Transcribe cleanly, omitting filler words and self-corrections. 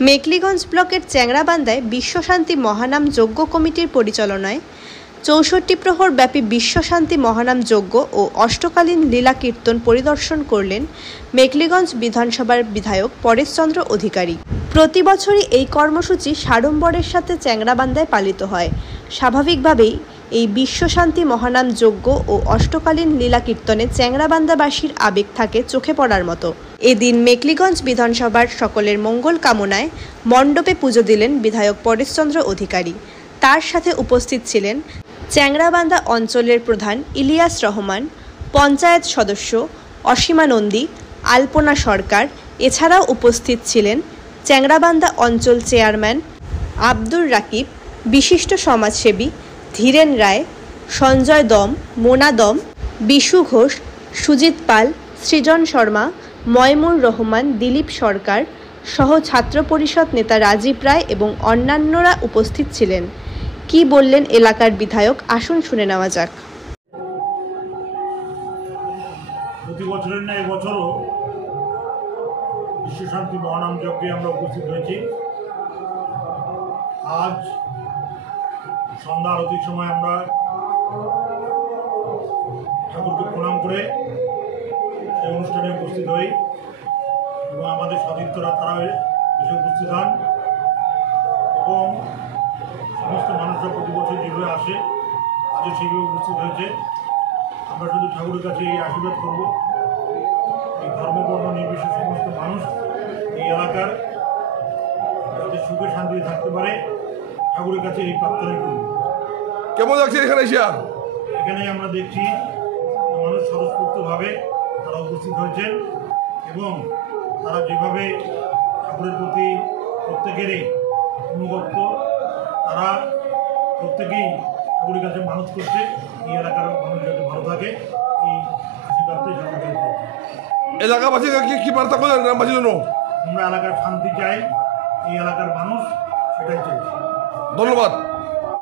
মেকলিগঞ্জ ব্লকের চ্যাংড়াবান্ধায় বিশ্বশান্তি মহানাম যজ্ঞ কমিটির পরিচালনায় ৬৪ প্রহর ব্যাপী বিশ্বশান্তি মহানাম যজ্ঞ ও অষ্টকালীন লীলা কীর্তন পরিদর্শন করলেন মেকলিগঞ্জ বিধানসভার বিধায়ক পরেশচন্দ্র অধিকারী। প্রতি বছরই এই কর্মসূচি সাড়ম্বরের সাথে চ্যাংড়াবান্ধায় পালিত হয়। স্বাভাবিকভাবেই এই বিশ্বশান্তি মহানাম যজ্ঞ ও অষ্টকালীন লীলা কীর্তনে চ্যাংড়াবান্ধাবাসীর আবেগ থাকে চোখে পড়ার মতো। এদিন মেকলিগঞ্জ বিধানসভার সকলের মঙ্গল কামনায় মণ্ডপে পুজো দিলেন বিধায়ক পরেশচন্দ্র অধিকারী। তার সাথে উপস্থিত ছিলেন চ্যাংড়াবান্ধা অঞ্চলের প্রধান ইলিয়াস রহমান, পঞ্চায়েত সদস্য অসীমা নন্দী, আলপনা সরকার। এছাড়াও উপস্থিত ছিলেন চ্যাংড়াবান্ধা অঞ্চল চেয়ারম্যান আব্দুর রাকিব, বিশিষ্ট সমাজসেবী ধীরেন রায়, সঞ্জয় দম, মোনা দম, বিশু ঘোষ, সুজিত পাল, সৃজন শর্মা, ময়মুর রহমান, দিলীপ সরকার সহ ছাত্র পরিষদ নেতা রাজীব রায় এবং অন্যান্যরা উপস্থিত ছিলেন। কি বললেন এলাকার বিধায়ক, আসুন শুনে নেওয়া যাক। প্রতি বছরের না এবছরও বিশ্বশান্তি মহানাম যজ্ঞে আমরা উপস্থিত হয়েছি। আজ সন্ধ্যা আরতির সময় আমরা ঠাকুরকে প্রণাম করে এই অনুষ্ঠানে উপস্থিত হই এবং আমাদের সতীর্থরা তারা এসে উপস্থিত হন এবং সমস্ত মানুষরা প্রতি বছর যেভাবে আসে আজও সেইভাবে উপস্থিত হয়েছে। আমরা শুধু ঠাকুরের কাছে এই আশীর্বাদ করব, এই ধর্মবর্ণ নির্বিশেষে সমস্ত মানুষ এই এলাকার যাতে সুখে শান্তিতে থাকতে পারে, ঠাকুরের কাছে এই প্রার্থনা করব। কেমন লাগছে এখানে এসে? এখানে আমরা দেখছি মানুষ স্বতঃস্ফূর্তভাবে তারা উপস্থিত হয়েছেন এবং তারা যেভাবে ঠাকুরের প্রতি প্রত্যেকেরই অনুগত্য, তারা প্রত্যেকেই ঠাকুরের কাছে মানুষ করছে এই এলাকার মানুষ যাতে ভালো থাকে এই আশীর্বাদটাই সরকার। এলাকাবাসীকে কি বার্তা করলেন গ্রামবাসীর জন্য? আমরা এলাকার শান্তি চাই, এই এলাকার মানুষ সেটাই চাই। ধন্যবাদ।